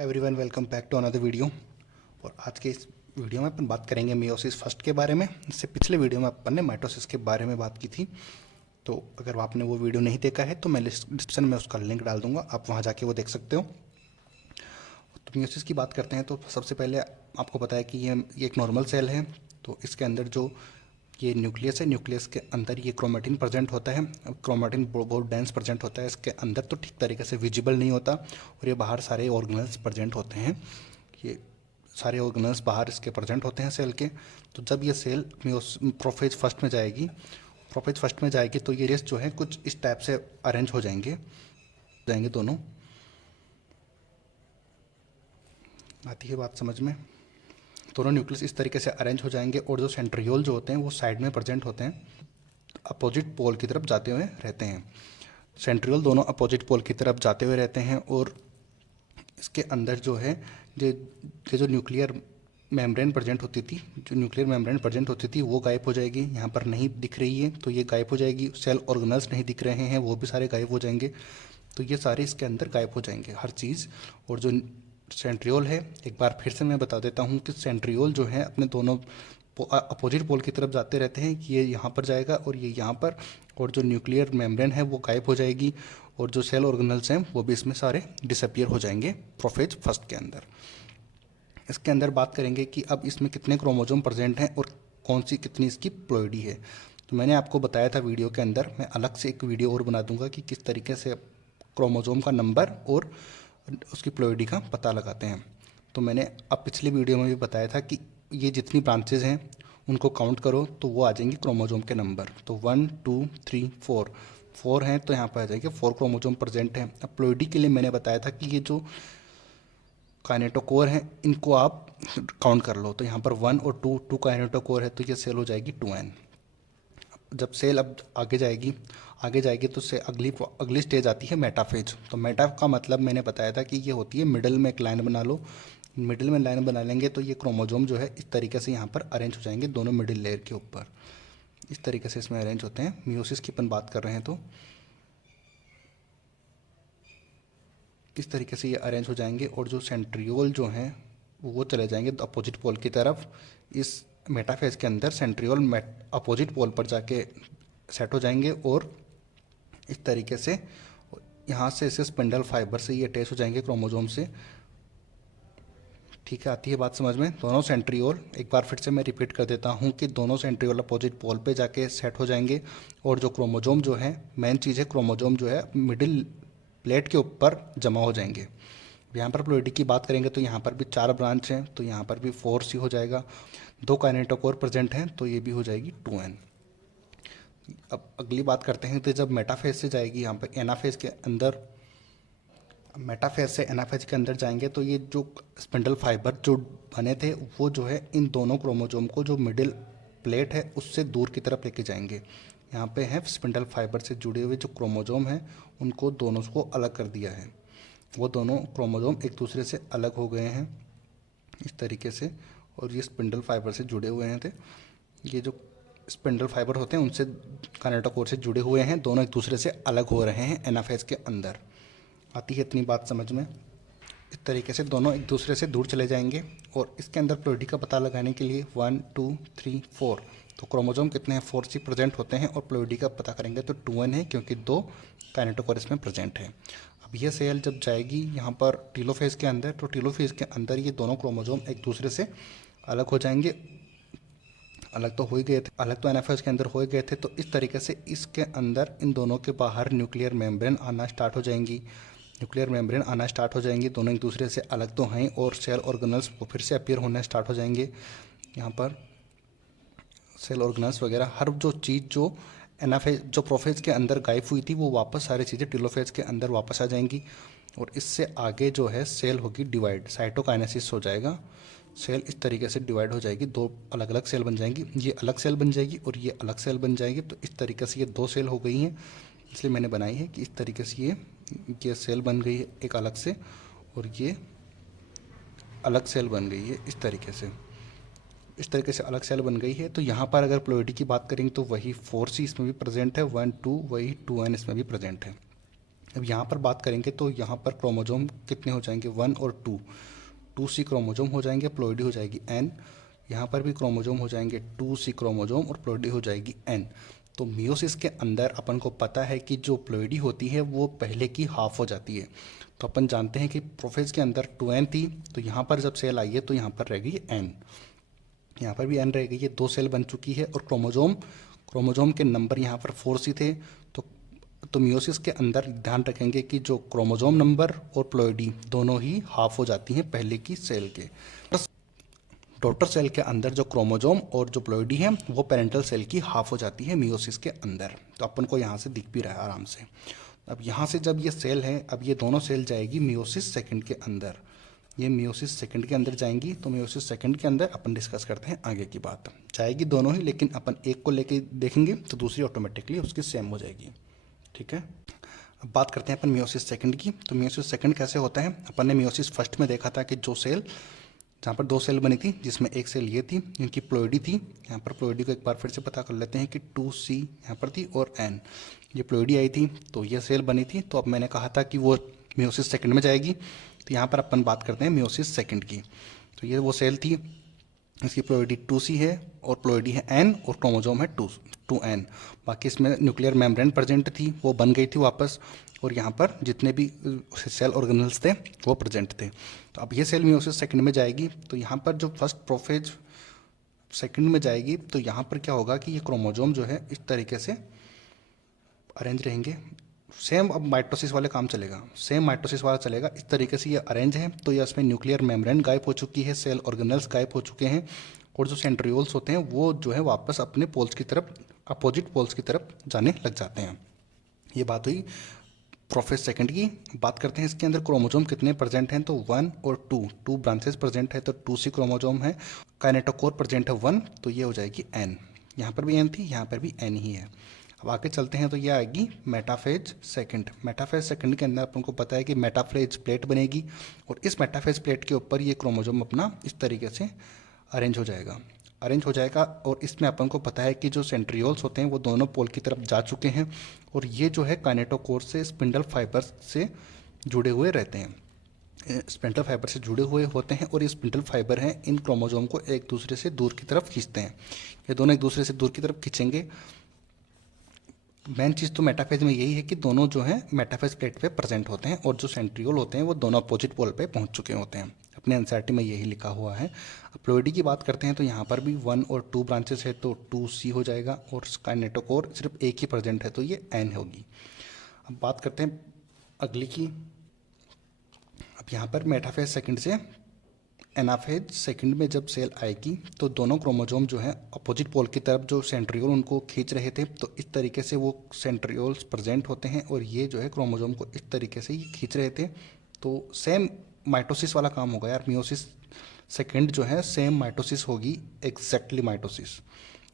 Everyone welcome back to another video. और आज के इस वीडियो में अपन बात करेंगे मियोसिस फर्स्ट के बारे में। इससे पिछले वीडियो में अपन ने माइटोसिस के बारे में बात की थी। तो अगर आपने वो वीडियो नहीं देखा है तो मैं डिस्क्रिप्शन में उसका लिंक डाल दूंगा, आप वहाँ जाके वो देख सकते हो। तो मियोसिस की बात करते हैं तो सबसे पहले आपको पता है कि ये एक नॉर्मल सेल है। तो इसके अंदर जो ये न्यूक्लियस है, न्यूक्लियस के अंदर ये क्रोमेटिन प्रेजेंट होता है। अब क्रोमेटिन बहुत डेंस प्रेजेंट होता है इसके अंदर, तो ठीक तरीके से विजिबल नहीं होता। और ये बाहर सारे ऑर्गेनल्स प्रेजेंट होते हैं, ये सारे ऑर्गेनल्स बाहर इसके प्रेजेंट होते हैं सेल के। तो जब ये सेल प्रोफेज फर्स्ट में जाएगी तो ये रेस जो है कुछ इस टाइप से अरेंज हो जाएंगे दोनों। आती है बात समझ में? दोनों न्यूक्लियस इस तरीके से अरेंज हो जाएंगे और जो सेंट्रियोल जो होते हैं वो साइड में प्रेजेंट होते हैं, अपोजिट पोल की तरफ जाते हुए रहते हैं। सेंट्रियोल दोनों अपोजिट पोल की तरफ जाते हुए रहते हैं और इसके अंदर जो है जो न्यूक्लियर मेम्ब्रेन प्रेजेंट होती थी वो गायब हो जाएगी। यहाँ पर नहीं दिख रही है तो ये गायब हो जाएगी। सेल ऑर्गेनल्स नहीं दिख रहे हैं, वो भी सारे गायब हो जाएंगे। तो ये सारे इसके अंदर गायब हो जाएंगे हर चीज़। और जो सेंट्रियोल है, एक बार फिर से मैं बता देता हूँ कि सेंट्रियोल जो है अपने दोनों अपोजिट पोल की तरफ जाते रहते हैं कि ये यहाँ पर जाएगा और ये यहाँ पर। और जो न्यूक्लियर मेम्ब्रेन है वो गायब हो जाएगी और जो सेल ऑर्गेनल्स हैं वो भी इसमें सारे डिसअपियर हो जाएंगे प्रोफेज फर्स्ट के अंदर। इसके अंदर बात करेंगे कि अब इसमें कितने क्रोमोजोम प्रेजेंट हैं और कितनी इसकी प्लोइडी है। तो मैंने आपको बताया था वीडियो के अंदर, मैं अलग से एक वीडियो और बना दूंगा कि किस तरीके से क्रोमोजोम का नंबर और उसकी प्लोइडी का पता लगाते हैं। तो मैंने अब पिछली वीडियो में भी बताया था कि ये जितनी ब्रांचेज हैं उनको काउंट करो तो वो आ जाएंगी क्रोमोजोम के नंबर। तो 1 2 3 4 हैं तो यहाँ पर आ जाएंगे 4 क्रोमोजोम प्रेजेंट हैं। अब प्लोइडी के लिए मैंने बताया था कि ये जो काइनेटोकोर हैं इनको आप काउंट कर लो। तो यहाँ पर 1 और 2 काइनेटोकोर है तो ये सेल हो जाएगी 2n। जब सेल अब आगे जाएगी तो से अगली स्टेज आती है मेटाफेज। तो मेटा का मतलब मैंने बताया था कि ये होती है मिडल में एक लाइन बना लो। मिडिल में लाइन बना लेंगे तो ये क्रोमोजोम जो है इस तरीके से यहाँ पर अरेंज हो जाएंगे दोनों मिडिल लेयर के ऊपर। इस तरीके से इसमें अरेंज होते हैं। मियोसिस की अपन बात कर रहे हैं तो इस तरीके से ये अरेंज हो जाएंगे और जो सेंट्रियोल जो हैं वो चले जाएंगे अपोजिट पोल की तरफ। इस मेटाफेज के अंदर सेंट्रियोल अपोजिट पोल पर जाके सेट हो जाएंगे और इस तरीके से यहाँ से इसे स्पिंडल फाइबर से ये अटैच हो जाएंगे क्रोमोजोम से। ठीक है, आती है बात समझ में? दोनों सेंट्रियोल, एक बार फिर से मैं रिपीट कर देता हूँ कि दोनों सेंट्रियोल अपोजिट पोल पे जाके सेट हो जाएंगे और जो क्रोमोजोम जो है, मेन चीज़ है क्रोमोजोम जो है मिडिल प्लेट के ऊपर जमा हो जाएंगे। यहाँ पर प्लोइडी की बात करेंगे तो यहाँ पर भी 4 ब्रांच हैं तो यहाँ पर भी 4C हो जाएगा। 2 काइनेटोकोर प्रेजेंट हैं तो ये भी हो जाएगी 2n। अब अगली बात करते हैं तो जब मेटाफेज से जाएगी यहाँ पर एनाफेज के अंदर, मेटाफेज से एनाफेज के अंदर जाएंगे तो ये जो स्पिंडल फाइबर जो बने थे वो जो है इन दोनों क्रोमोजोम को जो मिडिल प्लेट है उससे दूर की तरफ लेके जाएंगे। यहाँ पे है स्पिंडल फाइबर से जुड़े हुए जो क्रोमोजोम हैं उनको दोनों को अलग कर दिया है। वो दोनों क्रोमोजोम एक दूसरे से अलग हो गए हैं इस तरीके से और ये स्पिंडल फाइबर से जुड़े हुए हैं थे। ये जो स्पिंडल फाइबर होते हैं उनसे काइनेटोकोर से जुड़े हुए हैं, दोनों एक दूसरे से अलग हो रहे हैं एनाफेज के अंदर। आती है इतनी बात समझ में? इस तरीके से दोनों एक दूसरे से दूर चले जाएंगे और इसके अंदर प्लोइडी का पता लगाने के लिए 1 2 3 4 तो क्रोमोजोम कितने हैं 4C प्रेजेंट होते हैं और प्लोइडी का पता करेंगे तो 2n है क्योंकि 2 काइनेटोकोर इसमें प्रेजेंट है। अब ये सेल जब जाएगी यहाँ पर टीलोफेज के अंदर तो टीलोफेज के अंदर ये दोनों क्रोमोजोम एक दूसरे से अलग हो जाएंगे। अलग तो हो ही गए थे, अलग तो एनाफेज के अंदर हो ही गए थे। तो इस तरीके से इसके अंदर इन दोनों के बाहर न्यूक्लियर मेम्ब्रेन आना स्टार्ट हो जाएंगी। दोनों एक दूसरे से अलग तो हैं और सेल ऑर्गेनल्स वो फिर से अपीयर होने स्टार्ट हो जाएंगे। यहाँ पर सेल ऑर्गेनल्स वगैरह हर जो चीज़ जो एनाफेज जो प्रोफेज के अंदर गायब हुई थी वो वापस सारी चीज़ें टीलोफेज के अंदर वापस आ जाएंगी। और इससे आगे जो है सेल होगी डिवाइड, साइटोकाइनेसिस हो जाएगा। सेल इस तरीके से डिवाइड हो जाएगी, 2 अलग अलग सेल बन जाएंगी। ये अलग सेल बन जाएगी और ये अलग सेल बन जाएगी। तो इस तरीके से ये 2 सेल हो गई हैं, इसलिए मैंने बनाई है कि इस तरीके से ये सेल बन गई है एक अलग से और ये अलग सेल बन गई है इस तरीके से अलग सेल बन गई है। तो यहाँ पर अगर प्लोइडी की बात करेंगे तो वही 4C इसमें भी प्रेजेंट है, 1 2 वही 2n इसमें भी प्रेजेंट है। अब यहाँ पर बात करेंगे तो यहाँ पर क्रोमोजोम कितने हो जाएंगे, 1 और 2, 2C क्रोमोजोम हो जाएंगे, प्लोइडी हो जाएगी N। यहाँ पर भी क्रोमोजोम हो जाएंगे 2C क्रोमोजोम और प्लोइडी हो जाएगी N। तो मियोसिस के अंदर अपन को पता है कि जो प्लोइडी होती है वो पहले की हाफ हो जाती है। तो अपन जानते हैं कि प्रोफेज के अंदर 2N थी, तो यहाँ पर जब सेल आई है तो यहाँ पर रह गई N, यहाँ पर भी N रह गई है, 2 सेल बन चुकी है। और क्रोमोजोम के नंबर यहाँ पर 4C थे। तो मियोसिस के अंदर ध्यान रखेंगे कि जो क्रोमोजोम नंबर और प्लोइडी दोनों ही हाफ हो जाती हैं पहले की सेल के। डॉटर सेल के अंदर जो क्रोमोजोम और जो प्लोइडी है वो पेरेंटल सेल की हाफ हो जाती है मियोसिस के अंदर। तो अपन को यहाँ से दिख भी रहा है आराम से। अब यहाँ से जब ये सेल है, अब ये दोनों सेल जाएगी मियोसिस सेकंड के अंदर, ये मियोसिस सेकंड के अंदर जाएंगी। तो मियोसिस सेकंड के अंदर अपन डिस्कस करते हैं आगे की बात। जाएगी दोनों ही, लेकिन अपन एक को लेके देखेंगे तो दूसरी ऑटोमेटिकली उसकी सेम हो जाएगी, ठीक है। अब बात करते हैं अपन मियोसिस सेकंड की। तो मियोसिस सेकंड कैसे होता है, अपन ने मियोसिस फर्स्ट में देखा था कि जो सेल, जहाँ पर 2 सेल बनी थी जिसमें एक सेल ये थी, इनकी प्लोइडी थी। यहाँ पर प्लोइडी को एक बार फिर से पता कर लेते हैं कि 2C यहाँ पर थी और N, ये प्लोइडी आई थी तो ये सेल बनी थी। तो अब मैंने कहा था कि वो मियोसिस सेकंड में जाएगी। तो यहाँ पर अपन बात करते हैं मियोसिस सेकंड की। तो ये वो सेल थी, इसकी प्लोइडी 2C है और प्लोइडी है N और क्रोमोजोम है 2N। बाकी इसमें न्यूक्लियर मेम्ब्रेन प्रेजेंट थी, वो बन गई थी वापस। और यहाँ पर जितने भी सेल ऑर्गेनल्स थे वो प्रेजेंट थे। तो अब ये सेल मियोसिस सेकंड में जाएगी। तो यहाँ पर जो फर्स्ट प्रोफेज सेकंड में जाएगी तो यहाँ पर क्या होगा कि ये क्रोमोजोम जो है इस तरीके से अरेंज रहेंगे। सेम अब माइटोसिस वाले काम चलेगा, सेम माइटोसिस वाला चलेगा। इस तरीके से ये अरेंज है। तो ये इसमें न्यूक्लियर मेम्ब्रेन गायब हो चुकी है, सेल ऑर्गेनल्स गायब हो चुके हैं, और जो सेंट्रियोल्स होते हैं वो जो है वापस अपने पोल्स की तरफ, अपोजिट पोल्स की तरफ जाने लग जाते हैं। ये बात हुई प्रोफेज सेकंड की। बात करते हैं इसके अंदर क्रोमोजोम कितने प्रेजेंट हैं। तो 1 और 2 ब्रांचेस प्रेजेंट है। तो 2C क्रोमोजोम है, काइनेटोकोर प्रेजेंट है 1, तो ये हो जाएगी N। यहाँ पर भी N थी, यहाँ पर भी N ही है। अब आगे चलते हैं तो ये आएगी मेटाफेज सेकंड। मेटाफेज सेकंड के अंदर अपन को पता है कि मेटाफेज प्लेट बनेगी, और इस मेटाफेज प्लेट के ऊपर ये क्रोमोजोम अपना इस तरीके से अरेंज हो जाएगा। और इसमें अपन को पता है कि जो सेंट्रियोल्स होते हैं वो दोनों पोल की तरफ जा चुके हैं, और ये जो है काइनेटोकोर से स्पिंडल फाइबर से जुड़े हुए रहते हैं, स्पिंडल फाइबर से जुड़े हुए होते हैं। और ये स्पिंडल फाइबर हैं, इन क्रोमोजोम को एक दूसरे से दूर की तरफ खींचते हैं। ये दोनों एक दूसरे से दूर की तरफ खींचेंगे। मेन चीज़ तो मेटाफेज में यही है कि दोनों जो है मेटाफेज प्लेट पे प्रेजेंट होते हैं, और जो सेंट्रियोल होते हैं वो दोनों अपोजिट पोल पे पहुंच चुके होते हैं। अपने एनसीईआरटी में यही लिखा हुआ है। अब प्लोइडी की बात करते हैं तो यहाँ पर भी 1 और 2 ब्रांचेस है, तो 2C हो जाएगा, और काइनेटोकोर सिर्फ एक ही प्रेजेंट है तो ये N होगी। अब बात करते हैं अगली की। अब यहाँ पर मेटाफेज सेकंड से एनाफेज सेकंड में जब सेल आएगी तो दोनों क्रोमोजोम जो है अपोजिट पोल की तरफ जो सेंट्रियोल उनको खींच रहे थे, तो इस तरीके से वो सेंट्रियोल्स प्रेजेंट होते हैं, और ये जो है क्रोमोजोम को इस तरीके से ही खींच रहे थे। तो सेम माइटोसिस वाला काम होगा यार। मियोसिस सेकंड जो है सेम माइटोसिस होगी, एग्जैक्टली माइटोसिस।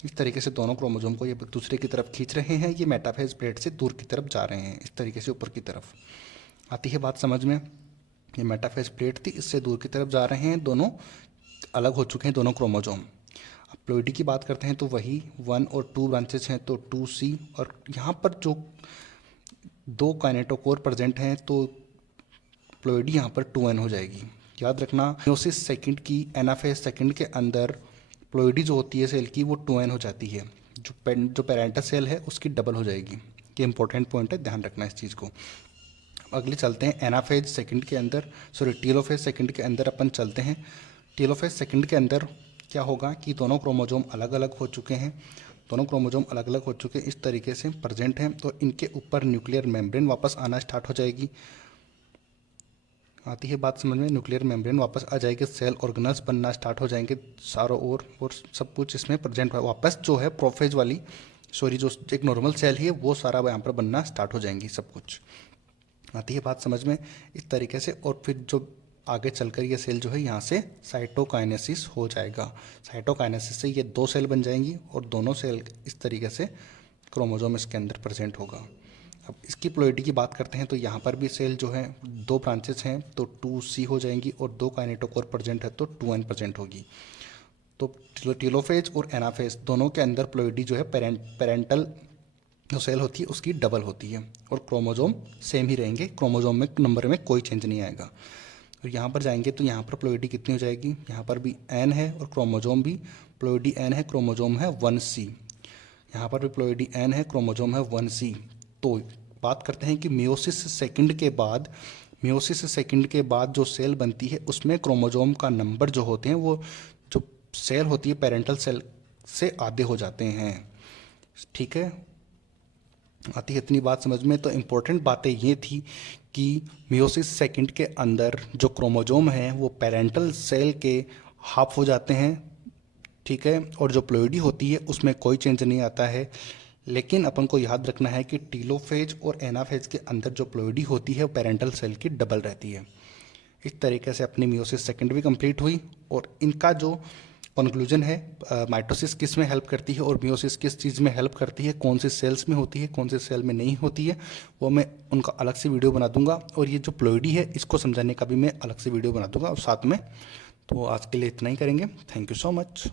इस तरीके से दोनों क्रोमोजोम को ये दूसरे की तरफ खींच रहे हैं, ये मेटाफेज प्लेट से दूर की तरफ जा रहे हैं, इस तरीके से ऊपर की तरफ। आती है बात समझ में। ये मेटाफेज प्लेट थी, इससे दूर की तरफ जा रहे हैं, दोनों अलग हो चुके हैं दोनों क्रोमोजोम। अब प्लोइडी की बात करते हैं तो वही 1 और 2 ब्रांचेस हैं, तो 2C, और यहाँ पर जो 2 काइनेटोकोर प्रेजेंट हैं तो प्लोइडी यहाँ पर 2N हो जाएगी। याद रखना मियोसिस सेकंड की एनाफेज सेकंड के अंदर प्लोइडी जो होती है सेल की वो 2N हो जाती है, जो पेरेंटल सेल है उसकी डबल हो जाएगी। ये इंपॉर्टेंट पॉइंट है, ध्यान रखना इस चीज़ को। अगले चलते हैं एनाफेज सेकंड के अंदर, टेलोफेज सेकंड के अंदर अपन चलते हैं। टेलोफेज सेकंड के अंदर क्या होगा कि दोनों क्रोमोजोम अलग अलग हो चुके हैं, इस तरीके से प्रेजेंट हैं, तो इनके ऊपर न्यूक्लियर मेम्ब्रेन वापस आना स्टार्ट हो जाएगी। आती है बात समझ में, न्यूक्लियर मेम्ब्रेन वापस आ जाएगी, सेल ऑर्गेनल्स बनना स्टार्ट हो जाएंगे चारों ओर, और सब कुछ इसमें प्रेजेंट वापस जो है प्रोफेज वाली, जो एक नॉर्मल सेल है वो सारा यहाँ पर बनना स्टार्ट हो जाएंगी सब कुछ। आती है बात समझ में इस तरीके से। और फिर जो आगे चलकर ये सेल जो है यहाँ से साइटोकाइनेसिस हो जाएगा। साइटोकाइनेसिस से ये 2 सेल बन जाएंगी, और दोनों सेल इस तरीके से क्रोमोजोम इसके अंदर प्रेजेंट होगा। अब इसकी प्लोइडी की बात करते हैं तो यहाँ पर भी सेल जो है 2 ब्रांचेस हैं, तो 2C हो जाएंगी, और 2 काइनेटोकोर प्रेजेंट है तो 2N प्रेजेंट होगी। तो टेलोफेज और एनाफेज दोनों के अंदर प्लोइडी जो है पेरेंटल जो सेल होती है उसकी डबल होती है, और क्रोमोजोम सेम ही रहेंगे, क्रोमोजोम में नंबर में कोई चेंज नहीं आएगा। और यहाँ पर जाएंगे तो यहाँ पर प्लोइडी कितनी हो जाएगी, यहाँ पर भी एन है और क्रोमोजोम भी, प्लोइडी एन है, क्रोमोजोम है 1C। यहाँ पर भी प्लोइडी एन है, क्रोमोजोम है 1C। तो बात करते हैं कि मियोसिस सेकंड के बाद जो सेल बनती है उसमें क्रोमोजोम का नंबर जो होते हैं वो जो सेल होती है पेरेंटल सेल से आधे हो जाते हैं। ठीक है, आती है इतनी बात समझ में। तो इम्पोर्टेंट बातें ये थी कि मियोसिस सेकंड के अंदर जो क्रोमोजोम है वो पेरेंटल सेल के हाफ हो जाते हैं। ठीक है, और जो प्लोइडी होती है उसमें कोई चेंज नहीं आता है। लेकिन अपन को याद रखना है कि टीलोफेज और एनाफेज के अंदर जो प्लोइडी होती है वो पेरेंटल सेल की डबल रहती है। इस तरीके से अपनी मियोसिस सेकंड भी कंप्लीट हुई, और इनका जो कंक्लूजन है माइटोसिस किस में हेल्प करती है और मियोसिस किस चीज़ में हेल्प करती है, कौन से सेल्स में होती है, कौन से सेल में नहीं होती है, वो मैं उनका अलग से वीडियो बना दूंगा। और ये जो प्लोइडी है इसको समझाने का भी मैं अलग से वीडियो बना दूंगा और साथ में। तो आज के लिए इतना ही करेंगे। Thank you so much.